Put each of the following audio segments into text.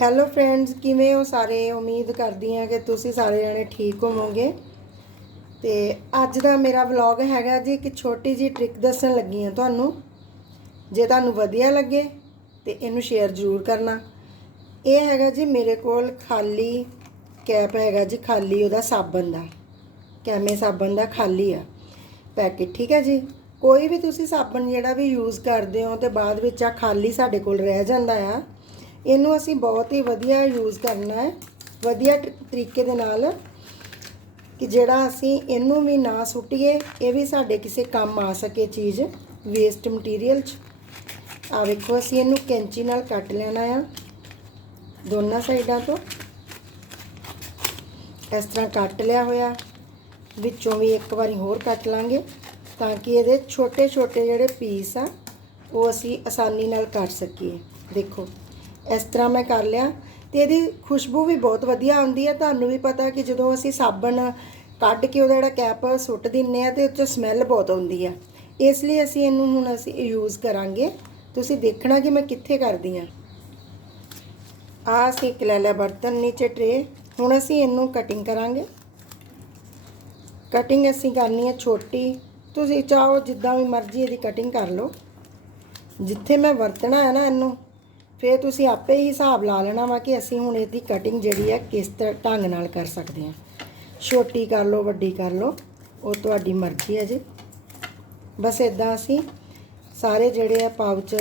Hello friends ਕਿਵੇਂ ਹੋ ਸਾਰੇ? ਉਮੀਦ ਕਰਦੀ ਹਾਂ ਕਿ ਤੁਸੀਂ ਸਾਰੇ ਜਣੇ ਠੀਕ ਹੋਵੋਗੇ। ਤੇ ਅੱਜ ਦਾ ਮੇਰਾ ਵਲੌਗ ਹੈਗਾ ਜੀ, ਇੱਕ ਛੋਟੀ ਜੀ ਟ੍ਰਿਕ ਦੱਸਣ ਲੱਗੀ ਹਾਂ ਤੁਹਾਨੂੰ। ਜੇ ਤੁਹਾਨੂੰ ਵਧੀਆ ਲੱਗੇ ਤੇ ਇਹਨੂੰ ਸ਼ੇਅਰ ਜ਼ਰੂਰ ਕਰਨਾ। ਇਹ ਹੈਗਾ ਜੀ, ਮੇਰੇ ਕੋਲ ਖਾਲੀ ਕੈਪ ਹੈਗਾ ਜੀ, ਖਾਲੀ ਉਹਦਾ ਸਾਬਣ ਦਾ। ਕੈਮੇ ਸਾਬਣ ਦਾ ਖਾਲੀ ਆ ਪੈਕੇਟ ਠੀਕ ਹੈ ਜੀ? ਕੋਈ ਵੀ ਤੁਸੀਂ ਸਾਬਣ ਜਿਹੜਾ ਵੀ ਯੂਜ਼ ਕਰਦੇ ਹੋ ਤੇ ਬਾਅਦ ਵਿੱਚ ਆ ਖਾਲੀ ਸਾਡੇ ਕੋਲ ਰਹਿ ਜਾਂਦਾ ਆ। ਇਹਨੂੰ ਅਸੀਂ ਬਹੁਤ ਹੀ ਵਧੀਆ ਯੂਜ਼ ਕਰਨਾ ਹੈ। ਵਧੀਆ ਤਰੀਕੇ ਦੇ ਨਾਲ ਕਿ ਜਿਹੜਾ ਅਸੀਂ ਇਹਨੂੰ ਵੀ ਨਾ ਸੁੱਟੀਏ, ਇਹ ਵੀ ਸਾਡੇ ਕਿਸੇ ਕੰਮ ਆ ਸਕੇ ਚੀਜ਼ ਵੇਸਟ ਮਟੀਰੀਅਲ ਚ। ਆ ਵੇਖੋ, ਅਸੀਂ ਇਹਨੂੰ ਕੈਂਚੀ ਨਾਲ ਕੱਟ ਲੈਣਾ ਆ, ਦੋਨਾਂ ਸਾਈਡਾਂ ਤੋਂ। ਇਸ ਤਰ੍ਹਾਂ ਕੱਟ ਲਿਆ ਹੋਇਆ, ਵਿੱਚੋਂ ਵੀ ਇੱਕ ਵਾਰੀ ਹੋਰ ਕੱਟ ਲਾਂਗੇ ਤਾਂ ਕਿ ਇਹਦੇ ਛੋਟੇ ਛੋਟੇ ਜਿਹੜੇ ਪੀਸ ਆ, ਉਹ ਅਸੀਂ ਆਸਾਨੀ ਨਾਲ ਕੱਟ ਸਕੀਏ। ਦੇਖੋ। ਇਸ ਤਰ੍ਹਾਂ ਮੈਂ ਕਰ ਲਿਆ ਤੇ ਇਹਦੀ ਖੁਸ਼ਬੂ ਵੀ ਬਹੁਤ ਵਧੀਆ ਆਉਂਦੀ ਹੈ। ਤੁਹਾਨੂੰ ਵੀ ਪਤਾ ਕਿ ਜਦੋਂ ਅਸੀਂ ਸਾਬਣ ਕੱਢ ਕੇ ਉਹਦਾ ਜਿਹੜਾ ਕੈਪ ਸੁੱਟ ਦਿੰਨੇ ਆ ਤੇ ਉਹ 'ਚ ਸਮੈਲ ਬਹੁਤ ਆਉਂਦੀ ਆ ਇਸ ਲਈ ਅਸੀਂ ਇਹਨੂੰ ਹੁਣ ਅਸੀਂ ਯੂਜ਼ ਕਰਾਂਗੇ। ਤੁਸੀਂ ਦੇਖਣਾ ਕਿ ਮੈਂ ਕਿੱਥੇ ਕਰਦੀ ਆ ਆ ਅਸੀਂ ਇੱਕ ਲੈ ਲਿਆ ਬਰਤਨ ਨੀਚੇ ਟਰੇ ਹੁਣ ਅਸੀਂ ਇਹਨੂੰ ਕਟਿੰਗ ਕਰਾਂਗੇ। ਕਟਿੰਗ ਅਸੀਂ ਕਰਨੀ ਹੈ ਛੋਟੀ। ਤੁਸੀਂ ਚਾਹੋ ਜਿੱਦਾਂ ਵੀ ਮਰਜ਼ੀ ਇਹਦੀ ਕਟਿੰਗ ਕਰ ਲਓ। ਜਿੱਥੇ ਮੈਂ ਵਰਤਣਾ ਹੈ ਨਾ ਇਹਨੂੰ। ਫਿਰ ਤੁਸੀਂ ਆਪੇ ਹੀ ਹਿਸਾਬ ਲਾ ਲੈਣਾ ਵਾ ਕਿ ਅਸੀਂ ਹੁਣ ਇਹਦੀ ਕਟਿੰਗ ਜਿਹੜੀ ਹੈ ਕਿਸ ਤਰ੍ਹਾਂ ਢੰਗ ਨਾਲ ਕਰ ਸਕਦੇ ਹਾਂ ਛੋਟੀ ਕਰ ਲਓ, ਵੱਡੀ ਕਰ ਲਓ, ਉਹ ਤੁਹਾਡੀ ਮਰਜ਼ੀ ਹੈ ਜੀ। ਬਸ ਇਦਾਂ ਅਸੀਂ ਸਾਰੇ ਜਿਹੜੇ ਆ ਪਾਉਚ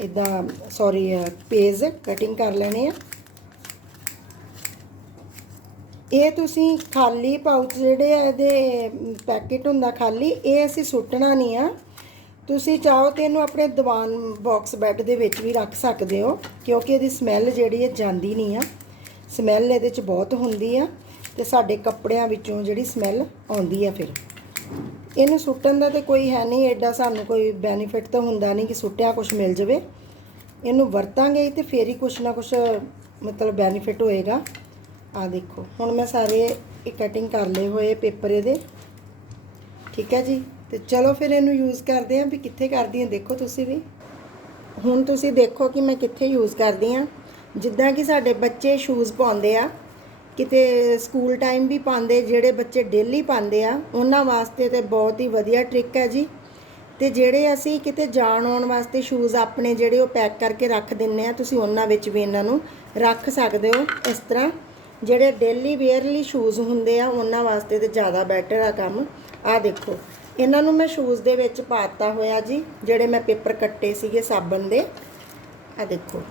ਇਦਾਂ ਸੌਰੀ ਪੇਜ ਕਟਿੰਗ ਕਰ ਲੈਣੇ ਆ। ਇਹ ਤੁਸੀਂ ਖਾਲੀ ਪਾਉਚ ਜਿਹੜੇ ਆ ਇਹਦੇ ਪੈਕੇਟ ਹੁੰਦਾ ਖਾਲੀ, ਇਹ ਅਸੀਂ ਸੁੱਟਣਾ ਨਹੀਂ ਆ। ਤੁਸੀਂ ਚਾਹੋ ਤੇ ਇਹਨੂੰ ਆਪਣੇ ਦੀਵਾਨ ਬਾਕਸ ਬੈੱਡ ਦੇ ਵਿੱਚ ਵੀ ਰੱਖ ਸਕਦੇ ਹੋ, ਕਿਉਂਕਿ ਇਹਦੀ ਸਮੈਲ ਜਿਹੜੀ ਹੈ ਜਾਂਦੀ ਨਹੀਂ ਆ। ਸਮੈਲ ਇਹਦੇ ਚ ਬਹੁਤ ਹੁੰਦੀ ਆ ਤੇ ਸਾਡੇ ਕੱਪੜਿਆਂ ਵਿੱਚੋਂ ਜਿਹੜੀ ਸਮੈਲ ਆਉਂਦੀ ਆ ਫਿਰ। ਇਹਨੂੰ ਸੁੱਟਣ ਦਾ ਤੇ ਕੋਈ ਹੈ ਨਹੀਂ ਐਡਾ ਸਾਨੂੰ ਕੋਈ ਬੈਨੀਫਿਟ ਤਾਂ ਹੁੰਦਾ ਨਹੀਂ ਕਿ ਸੁੱਟਿਆ ਕੁਝ ਮਿਲ ਜਾਵੇ। ਇਹਨੂੰ ਵਰਤਾਂਗੇ ਤੇ ਫੇਰ ਹੀ ਕੁਝ ਨਾ ਕੁਝ ਮਤਲਬ ਬੈਨੀਫਿਟ ਹੋਏਗਾ। ਆ ਦੇਖੋ, ਹੁਣ ਮੈਂ ਸਾਰੇ ਇਹ ਕਟਿੰਗ ਕਰ ਲਏ ਹੋਏ ਪੇਪਰ ਇਹਦੇ। ਠੀਕ ਹੈ ਜੀ? ਤੇ ਚਲੋ ਫਿਰ ਇਹਨੂੰ ਯੂਜ਼ ਕਰਦੇ ਆਂ ਵੀ ਕਿੱਥੇ ਕਰਦੀ ਆਂ ਦੇਖੋ ਤੁਸੀਂ ਵੀ। ਹੁਣ ਤੁਸੀਂ ਦੇਖੋ ਕਿ ਮੈਂ ਕਿੱਥੇ ਯੂਜ਼ ਕਰਦੀ ਆਂ ਜਿੱਦਾਂ ਕਿ ਸਾਡੇ ਬੱਚੇ ਸ਼ੂਜ਼ ਪਾਉਂਦੇ ਆ, ਕਿਤੇ ਸਕੂਲ ਟਾਈਮ ਵੀ ਪਾਉਂਦੇ, ਜਿਹੜੇ ਬੱਚੇ ਡੇਲੀ ਪਾਉਂਦੇ ਆ, ਉਹਨਾਂ ਵਾਸਤੇ ਤੇ ਬਹੁਤ ਹੀ ਵਧੀਆ ਟ੍ਰਿਕ ਹੈ ਜੀ। ਤੇ ਜਿਹੜੇ ਅਸੀਂ ਕਿਤੇ ਜਾਣ ਆਉਣ ਵਾਸਤੇ ਸ਼ੂਜ਼ ਆਪਣੇ ਜਿਹੜੇ ਉਹ ਪੈਕ ਕਰਕੇ ਰੱਖ ਦਿੰਨੇ ਆ, ਤੁਸੀਂ ਉਹਨਾਂ ਵਿੱਚ ਵੀ ਇਹਨਾਂ ਨੂੰ ਰੱਖ ਸਕਦੇ ਹੋ। ਇਸ ਤਰ੍ਹਾਂ ਜਿਹੜੇ ਡੇਲੀ ਵੇਅਰਲੀ ਸ਼ੂਜ਼ ਹੁੰਦੇ ਆ, ਉਹਨਾਂ ਵਾਸਤੇ ਤੇ ਜ਼ਿਆਦਾ ਬੈਟਰ ਆ ਕੰਮ। ਆ ਦੇਖੋ। ਇਹਨਾਂ ਨੂੰ ਮੈਂ ਸ਼ੂਜ਼ ਦੇ ਵਿੱਚ ਪਾਤਾ ਹੋਇਆ ਜੀ, ਜਿਹੜੇ ਮੈਂ ਪੇਪਰ ਕੱਟੇ ਸੀਗੇ ਸਾਬਣ ਦੇ। ਆ ਦੇਖੋ।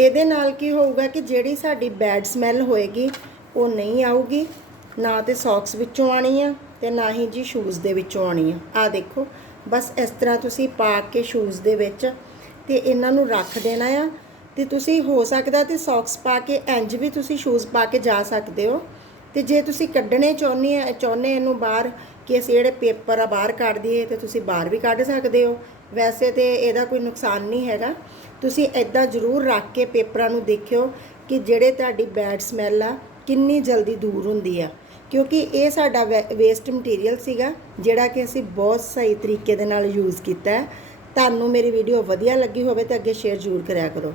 ਇਹਦੇ ਨਾਲ ਕੀ ਹੋਊਗਾ ਕਿ ਜਿਹੜੀ ਸਾਡੀ ਬੈਡ ਸਮੈਲ ਹੋਏਗੀ, ਉਹ ਨਹੀਂ ਆਊਗੀ, ਨਾ ਤੇ ਸੌਕਸ ਵਿੱਚੋਂ ਆਣੀ ਆ ਤੇ ਨਾ ਹੀ ਜੀ ਸ਼ੂਜ਼ ਦੇ ਵਿੱਚੋਂ ਆਣੀ ਆ। ਆ ਦੇਖੋ, ਬਸ ਇਸ ਤਰ੍ਹਾਂ ਤੁਸੀਂ ਪਾ ਕੇ ਸ਼ੂਜ਼ ਦੇ ਵਿੱਚ ਤੇ ਇਹਨਾਂ ਨੂੰ ਰੱਖ ਦੇਣਾ ਆ। ਤੇ ਤੁਸੀਂ ਹੋ ਸਕਦਾ ਤੇ ਸੌਕਸ ਪਾ ਕੇ ਇੰਜ ਵੀ ਤੁਸੀਂ ਸ਼ੂਜ਼ ਪਾ ਕੇ ਜਾ ਸਕਦੇ ਹੋ। ਤੇ ਜੇ ਤੁਸੀਂ ਕੱਢਣੇ ਚਾਹੁੰਦੇ ਚਾਹੁੰਦੇ ਇਹਨੂੰ ਬਾਹਰ ਕਿ ਅਸੀਂ ਜਿਹੜੇ ਪੇਪਰ ਆ ਬਾਹਰ ਕੱਢ ਦਈਏ ਤੇ ਤੁਸੀਂ ਬਾਹਰ ਵੀ ਕੱਢ ਸਕਦੇ ਹੋ। ਵੈਸੇ ਤੇ ਇਹਦਾ ਕੋਈ ਨੁਕਸਾਨ ਨਹੀਂ ਹੈਗਾ। ਤੁਸੀਂ ਐਦਾਂ ਜ਼ਰੂਰ ਰੱਖ ਕੇ ਪੇਪਰਾਂ ਨੂੰ ਦੇਖਿਓ ਕਿ ਜਿਹੜੇ ਤੁਹਾਡੀ ਬੈਡ ਸਮੈਲ ਆ, ਕਿੰਨੀ ਜਲਦੀ ਦੂਰ ਹੁੰਦੀ ਆ। ਕਿਉਂਕਿ ਇਹ ਸਾਡਾ ਵੇਸਟ ਮਟੀਰੀਅਲ ਸੀਗਾ, ਜਿਹੜਾ ਕਿ ਅਸੀਂ ਬਹੁਤ ਸਹੀ ਤਰੀਕੇ ਦੇ ਨਾਲ ਯੂਜ਼ ਕੀਤਾ। ਹੈ ਤੁਹਾਨੂੰ ਮੇਰੀ ਵੀਡੀਓ ਵਧੀਆ ਲੱਗੀ ਹੋਵੇ ਤਾਂ ਅੱਗੇ ਸ਼ੇਅਰ ਜ਼ਰੂਰ ਕਰਿਆ ਕਰੋ।